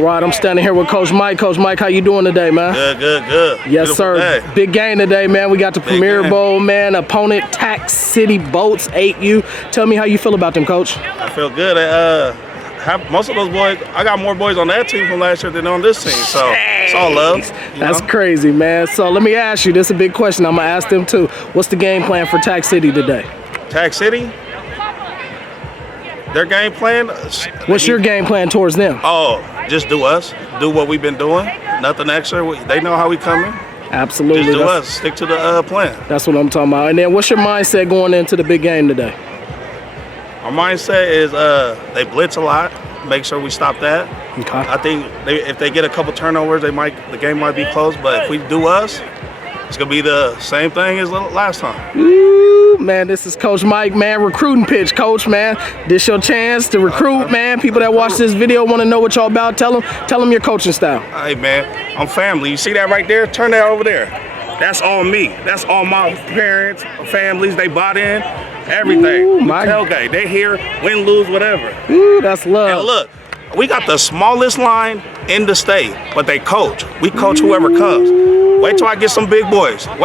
All right, I'm standing here with Coach Mike. Coach Mike, how you doing today, man? Good. Yes, Beautiful sir. Day. Big game today, man. We got the Premier Bowl, man. Opponent, Tax City Boats, 8U. Tell me how you feel about them, Coach. I feel good. Most of those boys, I got more boys on that team from last year than on this team, so it's all love. That's crazy, man. So let me ask you, this is a big question. I'm going to ask them too. What's the game plan for Tax City today? Tax City? Their game plan? What's your game plan towards them? Oh, just do us. Do what we've been doing. Nothing extra. They know how we coming. Absolutely. Just do us. Stick to the plan. That's what I'm talking about. And then what's your mindset going into the big game today? Our mindset is they blitz a lot. Make sure we stop that. Okay. I think if they get a couple turnovers, the game might be close. But if we do us, it's going to be the same thing as last time. Ooh, man, this is Coach Mike, man. Recruiting pitch, Coach, man. This your chance to recruit, man. People that watch this video want to know what y'all about. Tell them your coaching style. Hey, man, I'm family. You see that right there? Turn that over there. That's all me. That's all my parents, families. They bought in. Everything. Ooh, my tailgate. They here, win, lose, whatever. Ooh, that's love. And look, we got the smallest line in the state, but they coach. We coach whoever comes. Wait till I get some big boys. My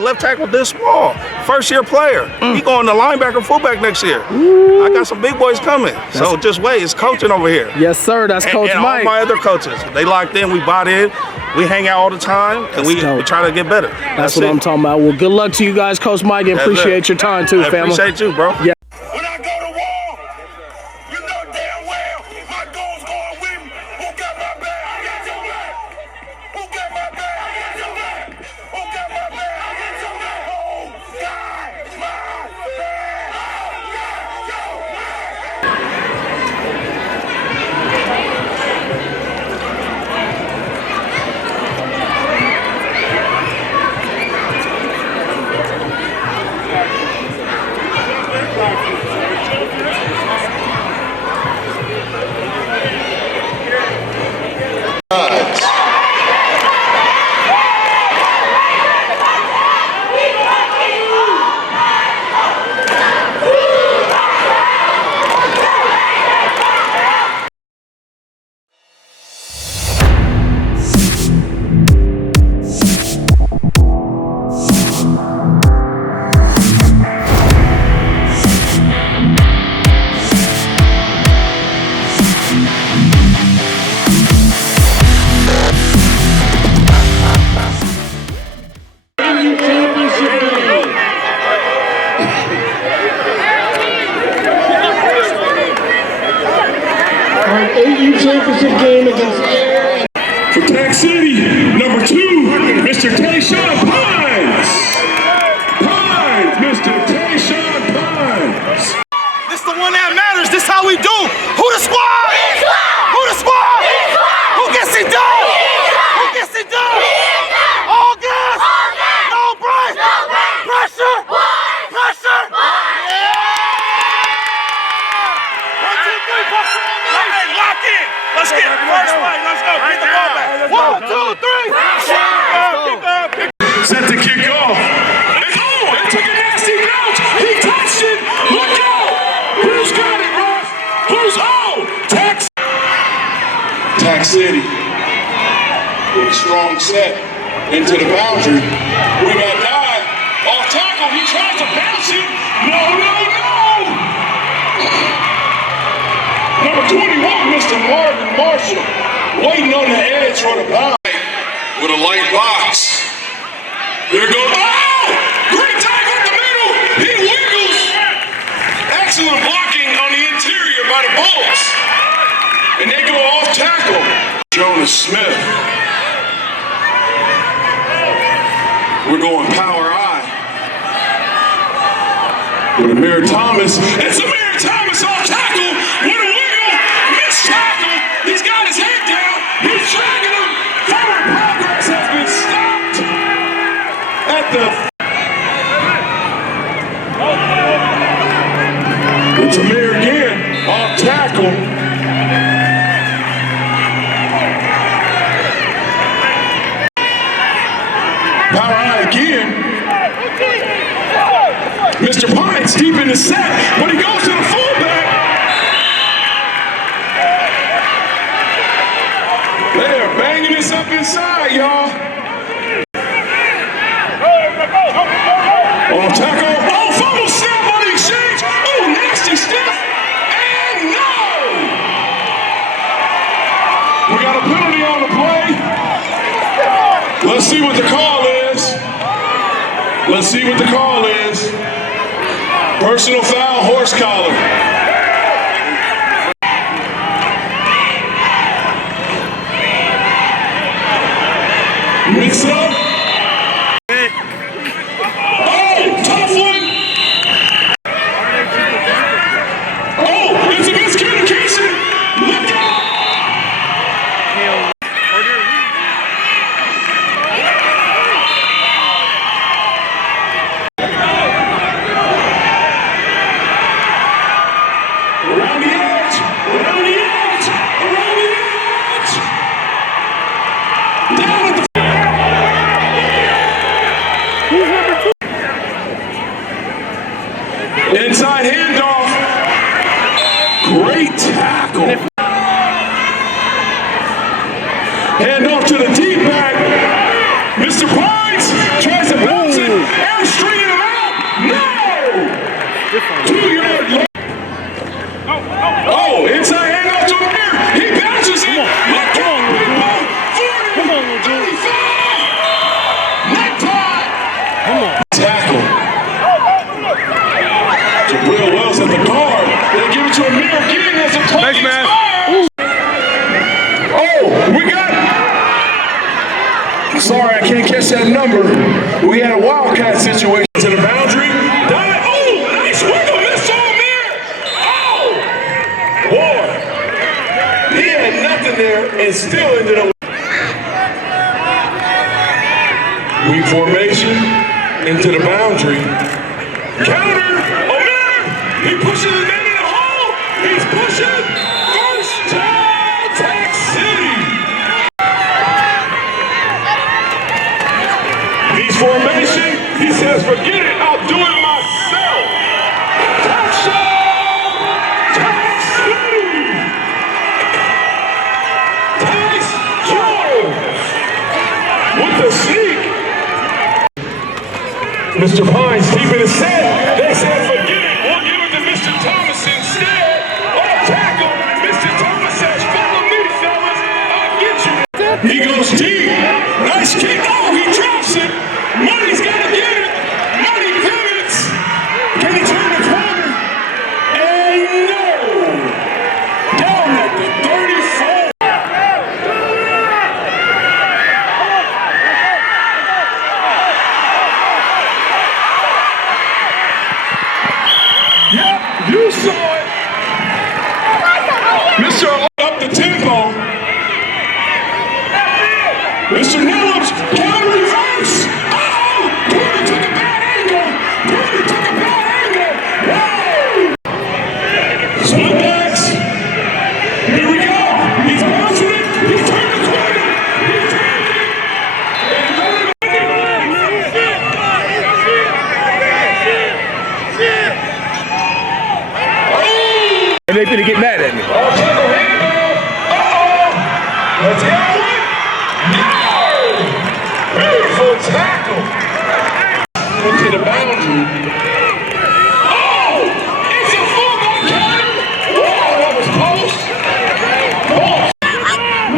left tackle this small, first year player. He going to linebacker, fullback next year. I got some big boys coming. So just wait, it's coaching over here. Yes, sir. That's Coach and Mike. All my other coaches, they locked in. We bought in. We hang out all the time, and we try to get better. That's what I'm talking about. Well, good luck to you guys, Coach Mike, and appreciate your time too, family. I appreciate you, bro. Yeah. When I go to war, you know damn well my goal's going with me. Who got my back? I got your back. Who got my back? I got your back. Who got my back? I got your back. Who got my back? I got your back. AU championship game against Heir. For Tax City, number 2, Mr. Tayshawn Pines. Mr. Tayshawn Pines. This the one that matters. This how we do. Who the squad? Who the squad? Who gets it done? Who gets it done? All gas. No break. Pressure. Pressure. One, two, three. Pressure. Lock in. Let's get it. First play. Let's go. Get the ball back. 1, 2, 3. Set to kick off. And it took a nasty bounce. He touched it. Look out. Who's got it, Ross? Who's Tax City with a strong set into the boundary. We got 9 off tackle. He tries to bounce it. No. Number 21, Mr. Marvin Marshall, waiting on the edge for the bounce. With a light box. There goes. Oh! Great tackle in the middle. He wiggles. Excellent blocking on the interior by the Bolts. And they go off tackle. Jonas Smith. We're going power I. With Amir Thomas. It's Amir Thomas off tackle. With a wiggle. Missed tackle. He's got his head down. He's dragging him. Forward progress has been stopped at the. It's Amir again off tackle. Power eye again. Mr. Pines deep in the set, but he goes to the fullback. this up inside, y'all. Oh, tackle. Oh, fumble snap on the exchange. Oh, nasty stuff. And no! We got a penalty on the play. Let's see what the call is. Let's see what the call is. Personal foul, horse collar. Mix up. Oh, tough one. Oh, it's a miscommunication. Look out. Around the edge. Around the edge. Around the edge. Down at the inside handoff. Great tackle. Handoff to the deep back. Mr. Pines tries to bounce it. Air straighten him out. No! 2-yard line. Oh, inside handoff to Heir. He bounces it. Look out, people. 40, 35. Necktie. Tackle. Will Wells at the guard. They give it to Amir again as a play. Thanks, man. Oh, we got. Sorry, I can't catch that number. We had a wildcat situation to the boundary. Oh, nice wiggle miss on Amir. Oh, boy. He had nothing there and still ended up. Weak formation into the boundary. Counter. He pushes his man in the hole. He's pushing. First down, Tech City. He's formation. He says, forget it. I'll do it myself. Touchdown, Tech City. Tyce Jones with the sneak. Mr. Pines deep in his set. They said, forget it. Mr. Thomas instead. Off tackle. Mr. Thomas says, follow me, fellas. I'll get you. He goes deep. Nice kick. Oh, he drops it. Money's got to get it. Money pivots. Can he turn the corner? And no. Down at the 34. Yep, you saw it. Mr. Up the tempo. Mr. Nellums, counter reverse. Uh-oh, Porter took a bad angle. Porter took a bad angle. Whoa! Split backs. Here we go. He's bouncing it. He's turned the corner. He's turned it. And they finna get mad at me. Let's go. No! Beautiful tackle. Into the boundary. Oh! It's a fullback counter. Wow, that was close.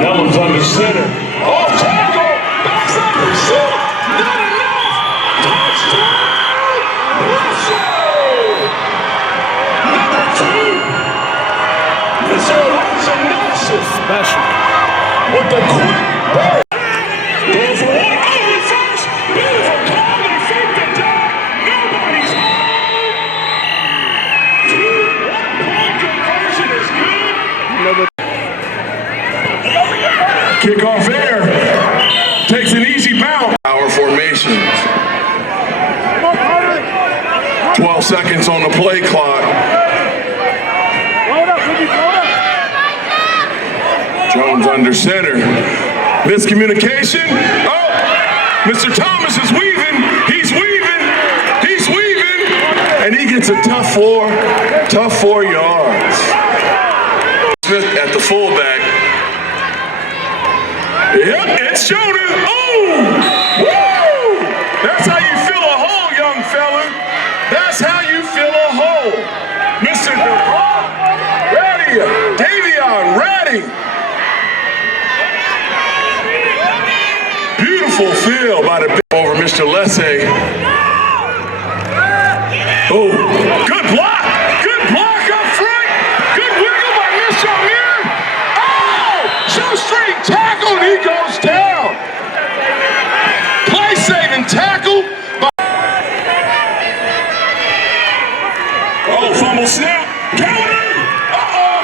That one's under center. Off tackle. Backside pursuit. Not enough. Touchdown. Russell. Number 2. Mr. Elijah Nelson. Special. With the quick burst. Going for one. Oh, reverse. Beautiful call. They fake the dot. Nobody's home. 2-1-point conversion is good. Kickoff Heir. Takes an easy bounce. Our formation. 12 seconds on the play clock. Jones under center. Miscommunication. Oh, Mr. Thomas is weaving. He's weaving. He's weaving. And he gets a tough 4 yards. Smith at the fullback. Yep, it's shoulders. Oh! Woo! That's how you fill a hole, young fella. That's how you fill a hole. Mr. Ready. Davion, ready. Beautiful fill by the big over Mr. Lessay. Oh, good block. Good block up front. Good wiggle by Mr. Heir. Oh, show straight tackle and he goes down. Play saving tackle. Oh, fumble snap. Counter. Uh-oh.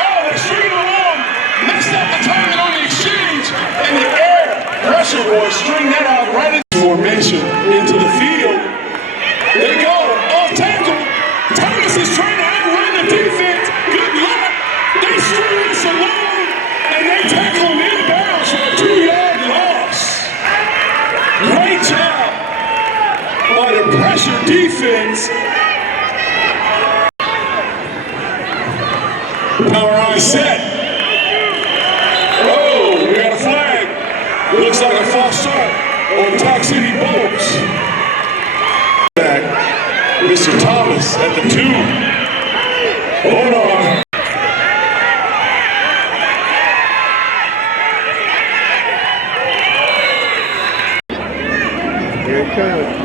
Oh, they're stringing along. Messed up the timing on the exchange. In the air. Pressure boys string that out right into formation into the field. There you go. Off tackle. Thomas is trying to outrun the defense. Good luck. They string this along and they tackle him inbounds for a 2-yard loss. Great job by the pressure defense. Power eye set. Oh, we got a flag. Looks like a false start on Tack City Bolts. Back, Mr. Thomas at the 2. Hold on.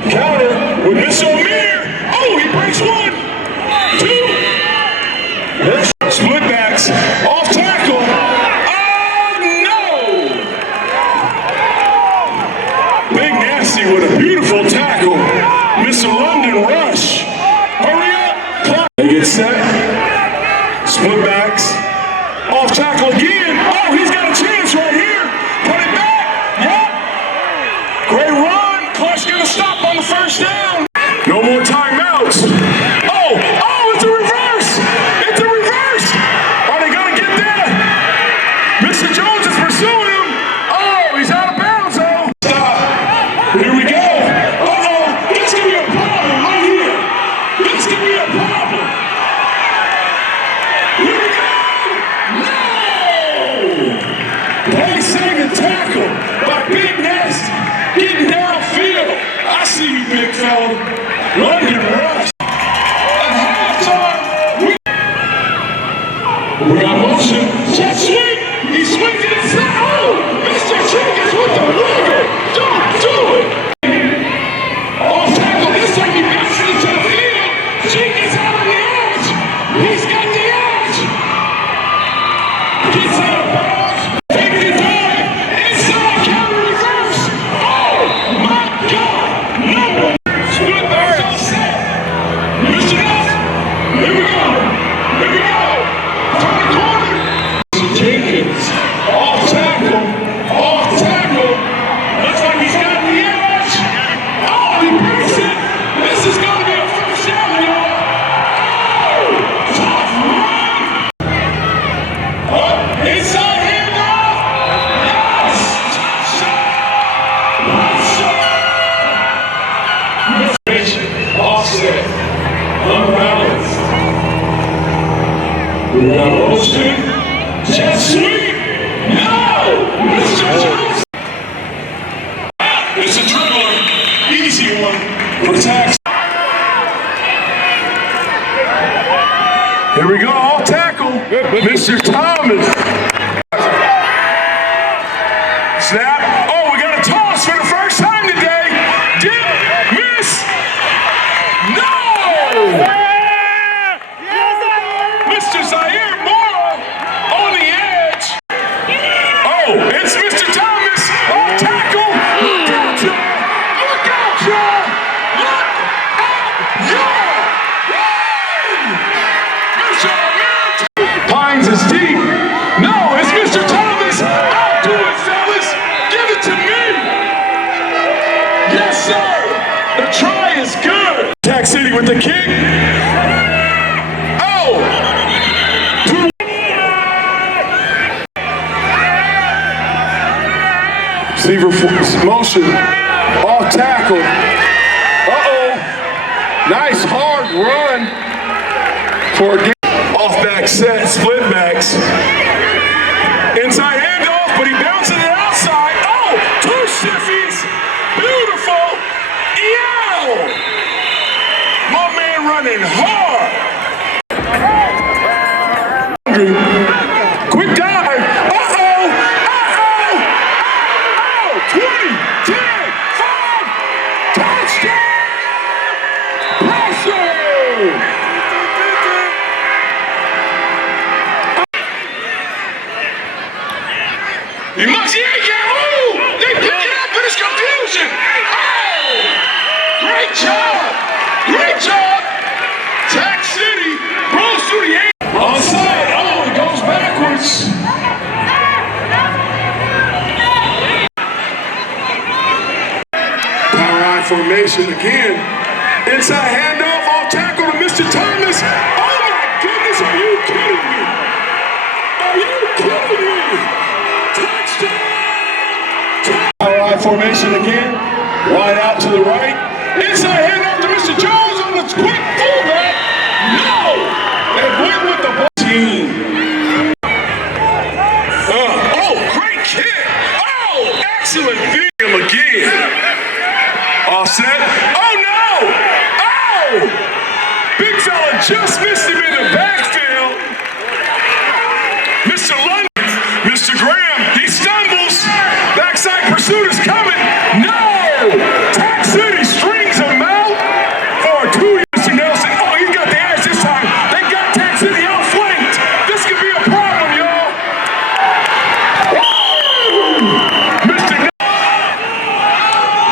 Counter with Mr. Heir. Oh, he breaks 1, 2. Split backs, off tackle. Oh no! Big Nasty with a beautiful tackle. Mr. London rush. Hurry up. Clock. They get set. Split backs. Off tackle again. Oh, he's got a chance right here. Put it back. Yep. Great run. Clutch gonna stop on the first down. No more timeouts. Oh, it's a reverse. It's a reverse. Are they gonna get there? Mr. Jones is pursuing him. Oh, he's out of bounds, though. Stop. Here we go. Uh-oh, this could be a problem right here. This could be a problem. Here we go. No! Play saving tackle by Big Nest. Getting downfield. I see you, big fella. London rush. We got motion. Jet sweep. He swings it inside. Oh, Mr. Jenkins with the wiggle. Don't do it. Off tackle. This time he bounces into the field. Jenkins out on the edge. He's got the edge. Gets out of bounds. Take the dive. Inside counter reverse. Oh, my God. No. Split backs all set. Mr. Nelson. Here we go. Here we go. Turn the corner. Jenkins, off tackle, off tackle. Looks like he's got the edge. Oh, he breaks it. This is going to be a first down, y'all. Oh, tough run. Oh, inside handoff. Yes, top shot. One shot. Offset, unbalanced. We got motion. Jet sweep! No! Mr. Jones! It's a dribbler. Easy one for Tax. Here we go. All tackle. Mr. Thomas. Snap. Oh, we got a toss for the first time today. Dip. Miss. No! Mr. Zaire on the edge. Oh, it's Mr. Thomas on tackle. Look out, y'all. Look out, y'all. Look out, y'all. Mr. Heir. Pines is deep. No, it's Mr. Thomas. I'll do it, fellas. Give it to me. Yes, sir. The try is good. Tack City with the kick. Receiver motion, off tackle. Uh-oh. Nice hard run for a game. Off back set, split backs. Inside handoff, but he bounces it outside. He must, ooh! They pick it up, but it's confusion. Oh! Great job! Great job! Tax City rolls through the air. Onside, oh, it goes backwards. Power eye formation again. Inside handoff, off tackle to Mr. Thomas. Oh my goodness, are you kidding me? Are you kidding me? Touchdown! Power eye formation again. Wide out to the right. Inside handoff to Mr. Jones on the quick fullback. No! And went with the ball. Team. Oh, great kick. Oh, excellent video again. Offset. Oh no! Oh! Big fella just missed him in the backfield. Mr. London, Mr. Graham, he stumbles. Backside pursuit is coming. No! Tax City strings him out for a 2. Mr. Nelson. Oh, he's got the edge this time. They got Tax City outflanked. This could be a problem, y'all. Mr.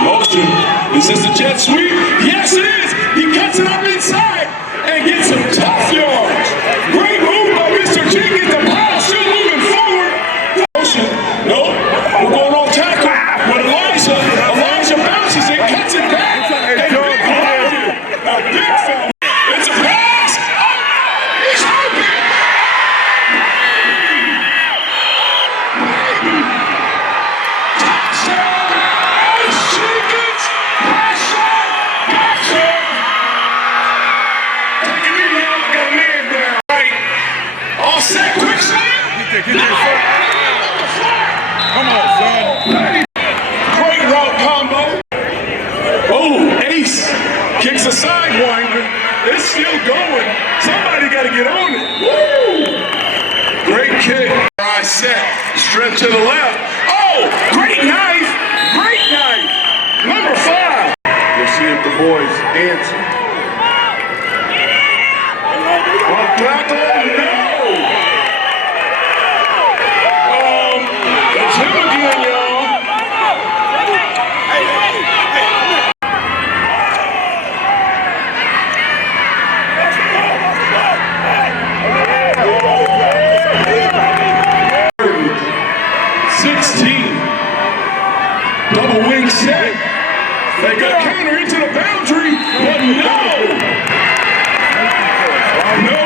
Motion. Is this the jet sweep? Yes, it is. He cuts it up inside and gets some tough yards. Great move by Mr. Jenkins. The ball still moving forward. Motion. Nope. We're going on tackle. With Elijah. Elijah bounces and cuts it back. And big fella. It's a pass. Oh, he's open. Touchdown. Jenkins. Pressure. Gotcha. Take it easy. I got a man down. Right. All set. Quick slam. Come on, son. Great route combo. Oh, Ace kicks a sidewinder. It's still going. Somebody got to get on it. Woo! Great kick. Right set. Stretch to the left. Oh, great knife. Great knife. Number 5. Let's see if the boys answer. Off tackle. No. It's him again, y'all. Double wing set. They got counter into the boundary, but no. No.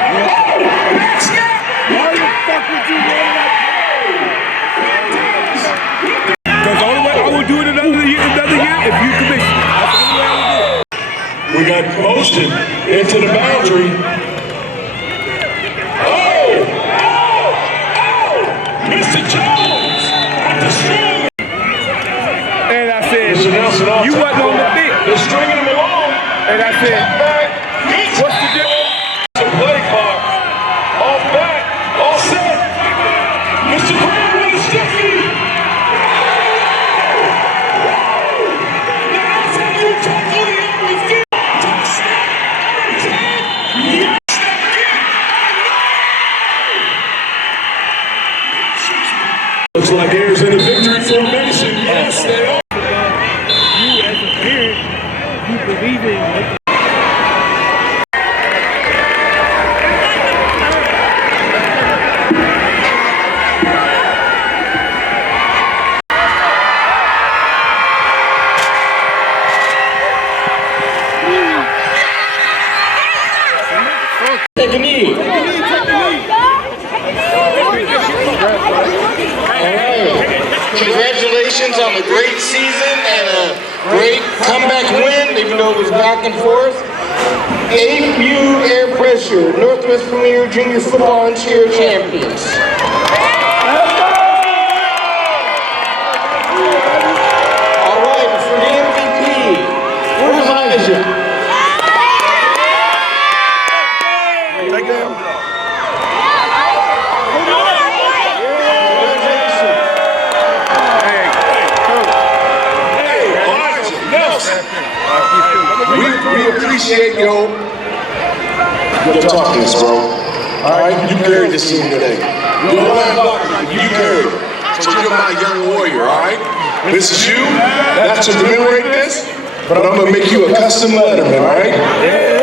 Oh, back snap. Why the fuck would you do that? Because the only way I would do it another year if you commission. That's the only way I would do it. We got motion into the boundary. Oh! Mr. Jones with the string. And I said, Mr. Nelson off you wasn't on the tackle. field. They're stringing him along. And I said, Back. what's the difference? It's a play clock. Off back. All set. Mr. Brown with a stiffy. Now that's how you tackle the only field. Touchdown. Yes, that again. Looks like Heir's in a victory formation. Yes, they are. You as a parent, you believe in it. Take a knee. Congratulations on the great season and a great comeback win, even though it was back and forth. 8U Air Pressure, Northwest Premier Junior Football and Cheer Champions. All right, for the MVP, where's Elijah? We appreciate your toughness, bro. All right, you carried this team today. You're a linebacker, you carried it. So you're my young warrior, all right? This is you, not to commemorate this, but I'm gonna make you a custom letterman, all right?